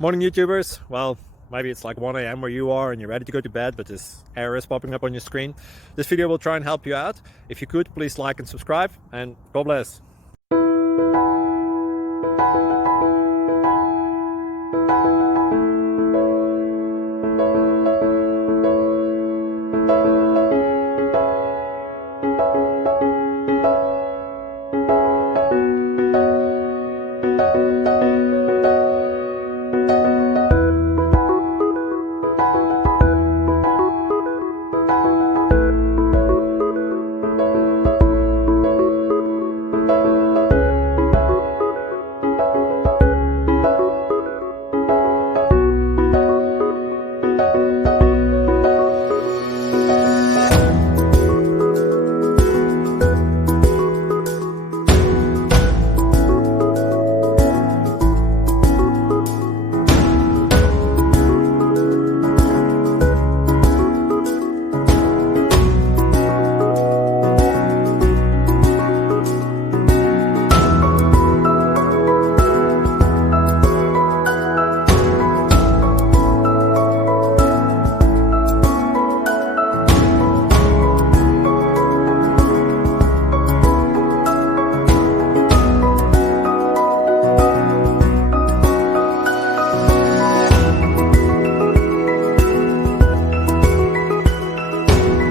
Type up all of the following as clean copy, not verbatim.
Morning YouTubers. Well, maybe it's like 1 a.m. where you are and you're ready to go to bed, but this error is popping up on your screen. This video will try and help you out. If you could, please like and subscribe, and God bless.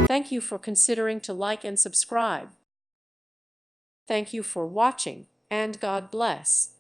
Thank you for considering to like and subscribe. Thank you for watching, and God bless.